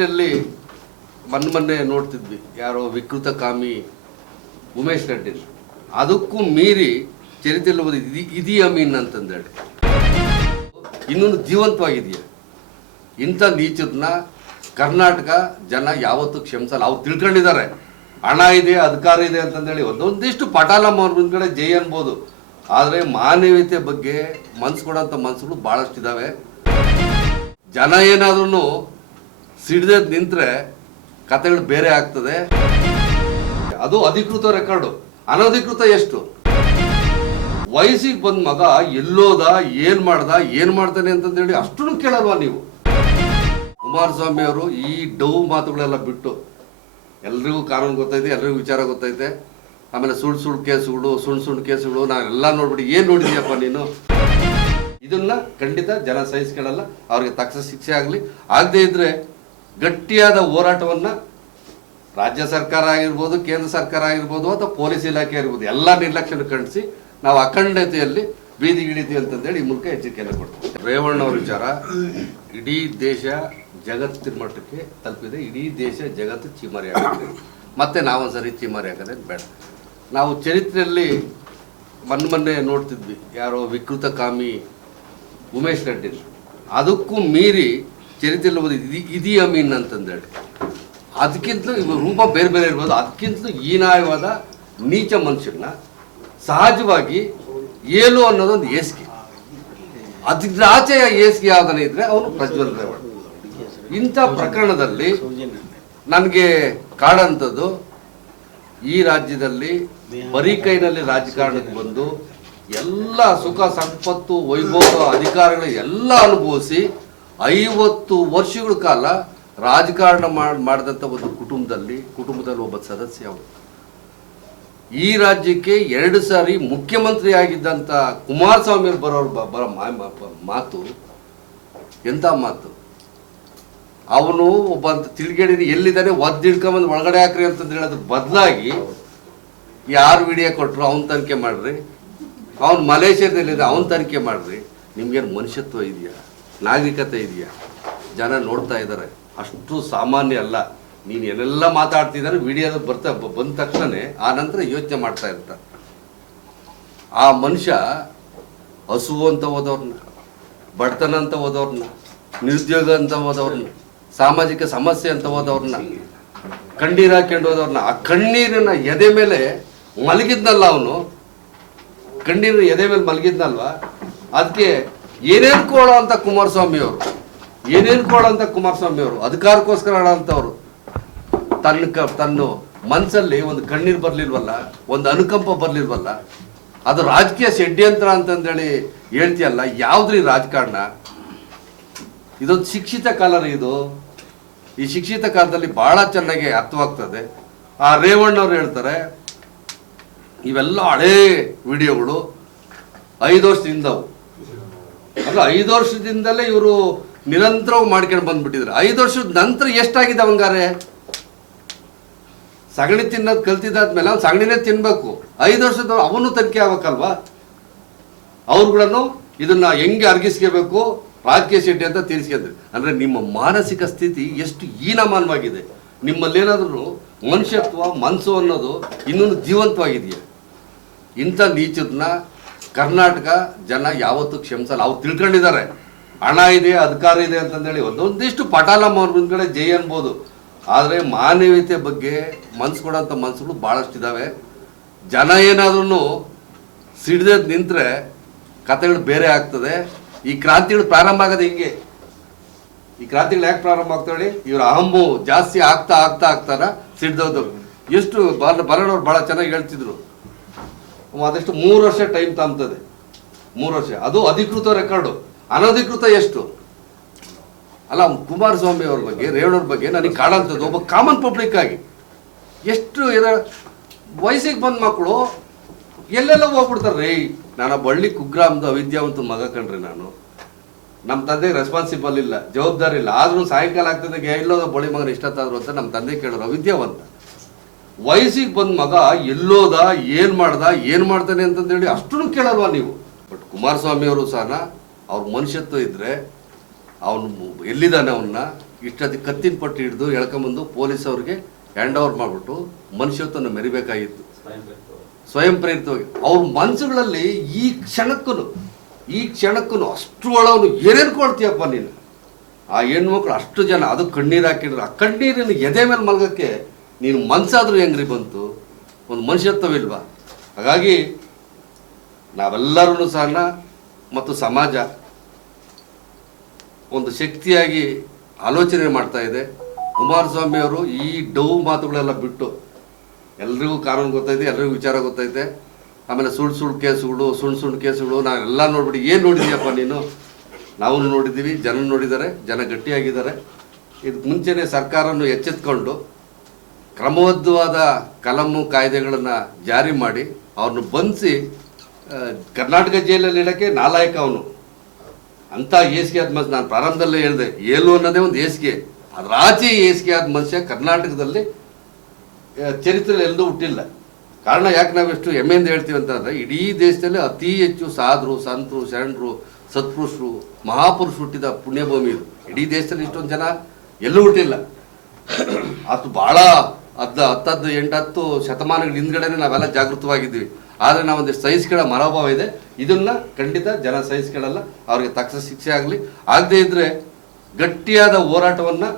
ಚರಿತ್ರೆಯಲ್ಲಿ ಮೊನ್ನೆ ಮೊನ್ನೆ ನೋಡ್ತಿದ್ವಿ. ಯಾರೋ ವಿಕೃತ ಕಾಮಿ ಉಮೇಶ್ ರೆಡ್ಡಿ. ಅದಕ್ಕೂ ಮೀರಿ ಚರಿತ್ರೆಯಲ್ಲಿ ಓದಿ ಇದಿ ಅಮೀನ್ ಅಂತಂದೇಳಿ ಇನ್ನೊಂದು ಜೀವಂತವಾಗಿದೆಯಾ? ಇಂಥ ನೀಚರನ್ನ ಕರ್ನಾಟಕ ಜನ ಯಾವತ್ತೂ ಕ್ಷಮಿಸಲ್ಲ. ಅವ್ರು ತಿಳ್ಕೊಂಡಿದ್ದಾರೆ. ಹಣ ಇದೆ, ಅಧಿಕಾರ ಇದೆ ಅಂತಂದೇಳಿ ಒಂದೊಂದಿಷ್ಟು ಪಟಾಲಮ್ಮ ಅವ್ರ ಮುಂದ್ಗಡೆ ಜೈ ಅನ್ಬೋದು. ಆದರೆ ಮಾನವೀಯತೆ ಬಗ್ಗೆ ಮನ್ಸು ಕೊಡೋಂಥ ಮನ್ಸುಗಳು ಭಾಳಷ್ಟು ಇದ್ದಾವೆ ಜನ ಏನಾದ್ರೂ ಸಿಡ್ದೆ ನಿಂತರೆ ಕತೆಗಳು ಬೇರೆ ಆಗ್ತದೆ. ಅದು ಅಧಿಕೃತ ರೆಕಾರ್ಡು. ಅನಧಿಕೃತ ಎಷ್ಟು? ವಯಸ್ಸಿಗೆ ಬಂದ ಮಗ ಎಲ್ಲೋದ, ಏನ್ ಮಾಡ್ದ, ಏನ್ ಮಾಡ್ತಾನೆ ಅಂತಂದೇಳಿ ಅಷ್ಟು ಕೇಳಲ್ವಾ ನೀವು? ಕುಮಾರಸ್ವಾಮಿ ಅವರು ಈ ಡೌ ಮಾತುಗಳೆಲ್ಲ ಬಿಟ್ಟು ಎಲ್ರಿಗೂ ಕಾನೂನು ಗೊತ್ತೈತೆ, ಎಲ್ರಿಗೂ ವಿಚಾರ ಗೊತ್ತೈತೆ. ಆಮೇಲೆ ಸುಳ್ಳು ಸುಳ್ಳು ಕೇಸುಗಳು ಸುಳ್ಳು ಸುಳ್ಳು ಕೇಸುಗಳು, ನಾವೆಲ್ಲ ನೋಡ್ಬಿಟ್ಟು ಏನು ನೋಡಿದ್ಯಪ್ಪ ನೀನು? ಇದನ್ನ ಖಂಡಿತ ಜನ ಸಹಿಸ್ಕೊಳ್ಳಲ್ಲ, ಅವ್ರಿಗೆ ತಕ್ಷಣ ಶಿಕ್ಷೆ ಆಗಲಿ. ಆಗದೇ ಇದ್ರೆ ಗಟ್ಟಿಯಾದ ಹೋರಾಟವನ್ನು ರಾಜ್ಯ ಸರ್ಕಾರ ಆಗಿರ್ಬೋದು, ಕೇಂದ್ರ ಸರ್ಕಾರ ಆಗಿರ್ಬೋದು ಅಥವಾ ಪೊಲೀಸ್ ಇಲಾಖೆ ಆಗಿರ್ಬೋದು, ಎಲ್ಲ ನಿರ್ಲಕ್ಷ್ಯ ಖಂಡಿಸಿ ನಾವು ಅಖಂಡತೆಯಲ್ಲಿ ಬೀದಿಗಿಳಿತೀವಿ ಅಂತಂದೇಳಿ ಈ ಮೂಲಕ ಎಚ್ಚರಿಕೆಯನ್ನು ಕೊಡ್ತೀವಿ. ರೇವಣ್ಣ ಅವ್ರ ವಿಚಾರ, ಇಡೀ ದೇಶ ಜಗತ್ತಿನ ಮಟ್ಟಕ್ಕೆ ತಲುಪಿದೆ, ಇಡೀ ದೇಶ ಜಗತ್ತು ಚೀಮಾರಿ ಆಗಿದೆ ಮತ್ತೆ ನಾವೊಂದ್ಸರಿ ಚೀಮಾರಿ ಹಾಕೋದೇ ಬೇಡ. ನಾವು ಚರಿತ್ರೆಯಲ್ಲಿ ಮೊನ್ನೆ ಮೊನ್ನೆ ನೋಡ್ತಿದ್ವಿ, ಯಾರೋ ವಿಕೃತ ಕಾಮಿ ಉಮೇಶ್ ರೆಡ್ಡಿ. ಅದಕ್ಕೂ ಮೀರಿ ಚರಿತ್ರೆಯಲ್ಲಿ ಓದಿ ಇದಿ ಮೀನ್ ಅಂತಂದೇಳಿ. ಅದಕ್ಕಿಂತಲೂ ಇವ ರೂಪ ಬೇರೆ ಬೇರೆ ಇರ್ಬೋದು. ಅದಕ್ಕಿಂತಲೂ ಹೀನಾಯವಾದ ನೀಚ ಮನುಷ್ಯನ ಸಹಜವಾಗಿ ಏಲು ಅನ್ನೋದೊಂದು ಏಸಿಗೆ. ಅದ್ರ ಆಚೆಯ ಏಸಿಗೆ ಯಾವ್ದನ್ನ ಇದ್ರೆ ಅವನು ಪ್ರಜ್ವಲ್ ಇಂಥ ಪ್ರಕರಣದಲ್ಲಿ ನನಗೆ ಕಾಡಂಥದ್ದು ಈ ರಾಜ್ಯದಲ್ಲಿ ಬರೀ ಕೈನಲ್ಲಿ ರಾಜಕಾರಣಕ್ಕೆ ಬಂದು ಎಲ್ಲ ಸುಖ ಸಂಪತ್ತು ವೈಭವ ಅಧಿಕಾರಗಳು ಎಲ್ಲ ಅನುಭವಿಸಿ ಐವತ್ತು ವರ್ಷಗಳ ಕಾಲ ರಾಜಕಾರಣ ಮಾಡಿ ಮಾಡಿದಂಥ ಒಂದು ಕುಟುಂಬದಲ್ಲಿ ಕುಟುಂಬದಲ್ಲಿ ಒಬ್ಬ ಸದಸ್ಯ ಅವರು ಈ ರಾಜ್ಯಕ್ಕೆ ಎರಡು ಸಾರಿ ಮುಖ್ಯಮಂತ್ರಿ ಆಗಿದ್ದಂಥ ಕುಮಾರಸ್ವಾಮಿ ಬರೋರು ಬರೋ ಮಾತು ಎಂಥ ಮಾತು? ಅವನು ಒಬ್ಬ ತಿಳ್ಗೇಡಿ ಎಲ್ಲಿದ್ದಾನೆ, ಒದ್ದು ಹಿಡ್ಕೊಂಬಂದು ಒಳಗಡೆ ಹಾಕ್ರಿ ಅಂತಂದು ಹೇಳೋದ್ರ ಬದಲಾಗಿ ಯಾರು ವಿಡಿಯೋ ಕೊಟ್ಟರು ಅವ್ನ ತನಿಖೆ ಮಾಡ್ರಿ? ಅವ್ನು ಮಲೇಷ್ಯಾದಲ್ಲಿದೆ, ಅವ್ನ ತನಿಖೆ ಮಾಡ್ರಿ? ನಿಮ್ಗೇನು ಮನುಷ್ಯತ್ವ ಇದೆಯಾ? ನಾಗರಿಕತೆ ಇದೆಯಾ? ಜನ ನೋಡ್ತಾ ಇದ್ದಾರೆ. ಅಷ್ಟು ಸಾಮಾನ್ಯ ಅಲ್ಲ. ನೀನು ಏನೆಲ್ಲ ಮಾತಾಡ್ತಿದ್ದಾರೆ ವಿಡಿಯೋದ ಬರ್ತಾ ಬಂದ ತಕ್ಷಣನೇ ಆ ನಂತರ ಯೋಚನೆ ಮಾಡ್ತಾ ಇರ್ತಾರೆ ಆ ಮನುಷ್ಯ ಹಸುವು ಅಂತ ಹೋದವ್ರನ್ನ, ಬಡತನ ಅಂತ ಹೋದವ್ರನ್ನ, ನಿರುದ್ಯೋಗ ಅಂತ ಹೋದವ್ರನ್ನ, ಸಾಮಾಜಿಕ ಸಮಸ್ಯೆ ಅಂತ ಹೋದವ್ರನ್ನ, ಕಣ್ಣೀರು ಹಾಕೊಂಡು ಹೋದವ್ರನ್ನ, ಆ ಕಣ್ಣೀರಿನ ಎದೆ ಮೇಲೆ ಮಲಗಿದ್ನಲ್ಲ ಅವನು? ಕಣ್ಣೀರು ಎದೆ ಮೇಲೆ ಮಲಗಿದ್ನಲ್ವಾ? ಅದಕ್ಕೆ ಏನೇನ್ ಕೋಳ ಅಂತ ಕುಮಾರಸ್ವಾಮಿ ಅವರು ಏನೇನು ಕೋಳ ಅಂತ ಕುಮಾರಸ್ವಾಮಿ ಅವರು ಅಧಿಕಾರಕ್ಕೋಸ್ಕರ ಆಡೋಂಥವ್ರು ತನ್ನ ಕ, ತನ್ನ ಮನಸ್ಸಲ್ಲಿ ಒಂದು ಕಣ್ಣೀರು ಬರಲಿಲ್ವಲ್ಲ, ಒಂದು ಅನುಕಂಪ ಬರಲಿಲ್ವಲ್ಲ, ಅದು ರಾಜಕೀಯ ಷಡ್ಯಂತ್ರ ಅಂತಂದೇಳಿ ಹೇಳ್ತೀಯಲ್ಲ, ಯಾವ್ದ್ರಿ ರಾಜಕಾರಣ? ಇದೊಂದು ಶಿಕ್ಷಿತ ಕಾಲ ರೀ ಇದು. ಈ ಶಿಕ್ಷಿತ ಕಾಲದಲ್ಲಿ ಬಹಳ ಚೆನ್ನಾಗಿ ಅರ್ಥವಾಗ್ತದೆ. ಆ ರೇವಣ್ಣವ್ರು ಹೇಳ್ತಾರೆ, ಇವೆಲ್ಲ ಹಳೇ ವಿಡಿಯೋಗಳು, ಐದು ವರ್ಷದಿಂದವು ಅಲ್ಲ, ಐದು ವರ್ಷದಿಂದಲೇ ಇವರು ನಿರಂತರವಾಗಿ ಮಾಡ್ಕೊಂಡು ಬಂದ್ಬಿಟ್ಟಿದ್ರು. ಐದು ವರ್ಷದ ನಂತರ ಎಷ್ಟಾಗಿದೆ ಅವಂಗಾರೆ? ಸಗಣಿ ತಿನ್ನೋದು ಕಲ್ತಿದ್ದಾದ್ಮೇಲೆ ಅವ್ನು ಸಗಣಿನೇ ತಿನ್ಬೇಕು. ಐದು ವರ್ಷದ ಅವನು ತನಿಖೆ ಆಗ್ಬೇಕಲ್ವಾ? ಅವ್ರುಗಳನ್ನು ಇದನ್ನ ಹೆಂಗೆ ಅರ್ಗಿಸ್ಕೋಬೇಕು? ರಾಜಕೀಯ ಶೆಟ್ಟಿ ಅಂತ ತೀರಿಸ್ಕೊಂಡ್ರಿ. ಅಂದ್ರೆ ನಿಮ್ಮ ಮಾನಸಿಕ ಸ್ಥಿತಿ ಎಷ್ಟು ಹೀನಮಾನವಾಗಿದೆ. ನಿಮ್ಮಲ್ಲೇನಾದ್ರೂ ಮನುಷ್ಯತ್ವ ಮನಸ್ಸು ಅನ್ನೋದು ಇನ್ನೊಂದು ಜೀವಂತವಾಗಿದೆಯಾ? ಇಂಥ ನೀಚರನ್ನ ಕರ್ನಾಟಕ ಜನ ಯಾವತ್ತೂ ಕ್ಷಮಿಸಲ್ಲ. ಅವ್ರು ತಿಳ್ಕೊಂಡಿದ್ದಾರೆ. ಹಣ ಇದೆ, ಅಧಿಕಾರ ಇದೆ ಅಂತಂದೇಳಿ ಒಂದೊಂದಿಷ್ಟು ಪಟಾಲಮ್ಮ ಅವ್ರ ಮುಂದ್ಗಡೆ ಜೈ ಅನ್ಬೋದು. ಆದರೆ ಮಾನವೀಯತೆ ಬಗ್ಗೆ ಮನ್ಸು ಕೊಡೋಂಥ ಮನ್ಸುಗಳು ಭಾಳಷ್ಟು ಇದ್ದಾವೆ ಜನ ಏನಾದ್ರೂ ಸಿಡ್ದೆ ನಿಂತರೆ ಕತೆಗಳು ಬೇರೆ ಆಗ್ತದೆ. ಈ ಕ್ರಾಂತಿಗಳು ಪ್ರಾರಂಭ ಆಗೋದು ಹಿಂಗೆ? ಈ ಕ್ರಾಂತಿಗಳು ಯಾಕೆ ಪ್ರಾರಂಭ ಆಗ್ತಾವೆ ಇವ್ರ ಅಹಂಬು ಜಾಸ್ತಿ ಆಗ್ತಾ ಆಗ್ತಾ ಆಗ್ತಾರ ಸಿಡ್ದವ್ರು ಎಷ್ಟು ಬಲ ಬರೋಣವ್ರು ಭಾಳ ಚೆನ್ನಾಗಿ ಹೇಳ್ತಿದ್ರು. ಅದೆಷ್ಟು ಮೂರು ವರ್ಷ ಟೈಮ್ ತಾಂಬ್ತದೆ. ಮೂರು ವರ್ಷ. ಅದು ಅಧಿಕೃತ ರೆಕಾರ್ಡು ಅನಧಿಕೃತ ಎಷ್ಟು? ಅಲ್ಲ, ಕುಮಾರಸ್ವಾಮಿ ಅವ್ರ ಬಗ್ಗೆ, ರೇವಣ್ಣವ್ರ ಬಗ್ಗೆ ನನಗೆ ಕಾಡಂಥದ್ದು ಒಬ್ಬ ಕಾಮನ್ ಪಬ್ಲಿಕ್ ಆಗಿ. ಎಷ್ಟು ಇದ ವಯಸ್ಸಿಗೆ ಬಂದ ಮಕ್ಕಳು, ಎಲ್ಲೆಲ್ಲ ಹೋಗ್ಬಿಡ್ತಾರೆ. ರೀ, ನಾನು ಬಳ್ಳಿ ಕುಗ್ರಾಮದ ಅವಿದ್ಯಾವಂತ ಮಗ ಕಣ್ರಿ ನಾನು. ನಮ್ಮ ತಂದೆ ರೆಸ್ಪಾನ್ಸಿಬಲ್ ಇಲ್ಲ, ಜವಾಬ್ದಾರಿ ಇಲ್ಲ. ಆದರೂ ಸಾಯಂಕಾಲ ಆಗ್ತದೆ ಎಲ್ಲೋ ಬಳ್ಳಿ ಮಗನ ಇಷ್ಟತ್ತಾದ್ರು ಅಂತ ನಮ್ಮ ತಂದೆ ಕೇಳೋರು, ಅವಿದ್ಯಾವಂತ. ವಯಸ್ಸಿಗೆ ಬಂದ ಮಗ ಎಲ್ಲೋದ, ಏನು ಮಾಡ್ದ, ಏನು ಮಾಡ್ತಾನೆ ಅಂತಂದೇಳಿ ಅಷ್ಟನ್ನು ಕೇಳಲ್ವಾ ನೀವು? ಬಟ್ ಕುಮಾರಸ್ವಾಮಿ ಅವರು ಸಹ ಅವ್ರ ಮನುಷ್ಯತ್ವ ಇದ್ದರೆ ಅವನು ಎಲ್ಲಿದ್ದಾನೆ ಅವನ್ನ ಇಷ್ಟೊತ್ತಿ ಕತ್ತಿನ ಪಟ್ಟಿ ಹಿಡಿದು ಎಳ್ಕೊಂಬಂದು ಪೊಲೀಸ್ ಅವ್ರಿಗೆ ಹ್ಯಾಂಡ್ ಓವರ್ ಮಾಡಿಬಿಟ್ಟು ಮನುಷ್ಯತ್ವನ ಮೆರಿಬೇಕಾಗಿತ್ತು. ಸ್ವಯಂ ಪ್ರೇರಿತವಾಗಿ. ಅವ್ರ ಮನಸ್ಸುಗಳಲ್ಲಿ ಈ ಕ್ಷಣಕ್ಕೂ ಈ ಕ್ಷಣಕ್ಕೂ ಅಷ್ಟು ಒಳವನು ಏನೇನು ಕೊಡ್ತೀಯಪ್ಪ ನೀನು? ಆ ಹೆಣ್ಮಕ್ಳು ಅಷ್ಟು ಜನ, ಅದು ಕಣ್ಣೀರು ಹಾಕಿದ್ರು ಆ ಕಣ್ಣೀರಿನ ಎದೆ ಮೇಲೆ ಮಲ್ಗಕ್ಕೆ ನೀನು ಮನಸ್ಸಾದರೂ ಹೆಂಗ್ರಿ ಬಂತು? ಒಂದು ಮನುಷ್ಯತ್ವವಿಲ್ವಾ? ಹಾಗಾಗಿ ನಾವೆಲ್ಲರೂ ಸಹ ಮತ್ತು ಸಮಾಜ ಒಂದು ಶಕ್ತಿಯಾಗಿ ಆಲೋಚನೆ ಮಾಡ್ತಾ ಇದೆ. ಕುಮಾರಸ್ವಾಮಿ ಅವರು ಈ ಡೌ ಮಾತುಗಳೆಲ್ಲ ಬಿಟ್ಟು ಎಲ್ರಿಗೂ ಕಾನೂನು ಗೊತ್ತೈತೆ, ಎಲ್ರಿಗೂ ವಿಚಾರ ಗೊತ್ತೈತೆ. ಆಮೇಲೆ ಸುಳ್ಳು ಸುಳ್ಳು ಕೇಸುಗಳು, ಸುಳ್ಳು ಸುಳ್ಳು ಕೇಸುಗಳು, ನಾವೆಲ್ಲ ನೋಡ್ಬಿಟ್ಟು ಏನು ನೋಡಿದ್ಯಪ್ಪ ನೀನು? ನಾವು ನೋಡಿದ್ದೀವಿ ಜನ ನೋಡಿದ್ದಾರೆ, ಜನ ಗಟ್ಟಿಯಾಗಿದ್ದಾರೆ. ಇದು ಮುಂಚೆನೇ ಸರ್ಕಾರವನ್ನು ಎಚ್ಚೆತ್ಕೊಂಡು ಕ್ರಮಬದ್ಧವಾದ ಕಲಮು ಕಾಯ್ದೆಗಳನ್ನು ಜಾರಿ ಮಾಡಿ ಅವ್ರನ್ನ ಬಂಧಿಸಿ ಕರ್ನಾಟಕ ಜೈಲಲ್ಲಿ ಇಡೋಕ್ಕೆ ನಾಲಾಯಕ ಅವನು. ಅಂಥ ಏಸಿಗೆ ಆದ ಮನುಷ್ಯ ನಾನು ಪ್ರಾರಂಭದಲ್ಲೇ ಹೇಳಿದೆ, ಏಲು ಅನ್ನೋದೇ ಒಂದು ಏಸಿಗೆ. ಅದರಾಚೆ ಆಚೆ ಏಸಿಗೆ ಆದ ಮನುಷ್ಯ ಕರ್ನಾಟಕದಲ್ಲಿ ಚರಿತ್ರೆ ಚರಿತ್ರೆಯಲ್ಲಿ ಎಲ್ಲೂ ಹುಟ್ಟಿಲ್ಲ. ಕಾರಣ ಯಾಕೆ ನಾವೆಷ್ಟು ಹೆಮ್ಮೆಯಿಂದ ಹೇಳ್ತೀವಿ ಅಂತಂದರೆ ಇಡೀ ದೇಶದಲ್ಲಿ ಅತಿ ಹೆಚ್ಚು ಸಾಧರು, ಸಂತರು, ಶರಣರು, ಸತ್ಪುರುಷರು, ಮಹಾಪುರುಷ ಹುಟ್ಟಿದ ಪುಣ್ಯಭೂಮಿ ಇದು. ಇಡೀ ದೇಶದಲ್ಲಿ ಇಷ್ಟೊಂದು ಜನ ಎಲ್ಲೂ ಹುಟ್ಟಿಲ್ಲ. ಅದು ಬಹಳ ಹತ್ತು ಹತ್ತದ್ದು, ಎಂಟತ್ತು ಶತಮಾನಗಳ ಹಿಂದ್ಗಡೆನೆ ನಾವೆಲ್ಲ ಜಾಗೃತವಾಗಿದ್ದೀವಿ. ಆದರೆ ನಾವೊಂದಿಷ್ಟು ಸಹಿಸ್ಕೊಳ್ಳೋ ಮನೋಭಾವ ಇದೆ. ಇದನ್ನ ಖಂಡಿತ ಜನ ಸಹಿಸ್ಕೊಳ್ಳಲ್ಲ ಅವ್ರಿಗೆ ತಕ್ಷಣ ಶಿಕ್ಷೆ ಆಗಲಿ. ಆಗದೇ ಇದ್ದರೆ ಗಟ್ಟಿಯಾದ ಹೋರಾಟವನ್ನು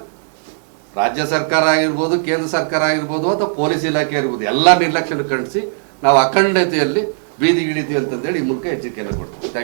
ರಾಜ್ಯ ಸರ್ಕಾರ ಆಗಿರ್ಬೋದು, ಕೇಂದ್ರ ಸರ್ಕಾರ ಆಗಿರ್ಬೋದು, ಅಥವಾ ಪೊಲೀಸ್ ಇಲಾಖೆ ಆಗಿರ್ಬೋದು, ಎಲ್ಲ ನಿರ್ಲಕ್ಷ್ಯ ಖಂಡಿಸಿ ನಾವು ಅಖಂಡತೆಯಲ್ಲಿ ಬೀದಿಗಿಳಿತೀವಿ ಅಂತಂದೇಳಿ ಈ ಮೂಲಕ ಎಚ್ಚರಿಕೆಯನ್ನು ಕೊಡ್ತೀವಿ.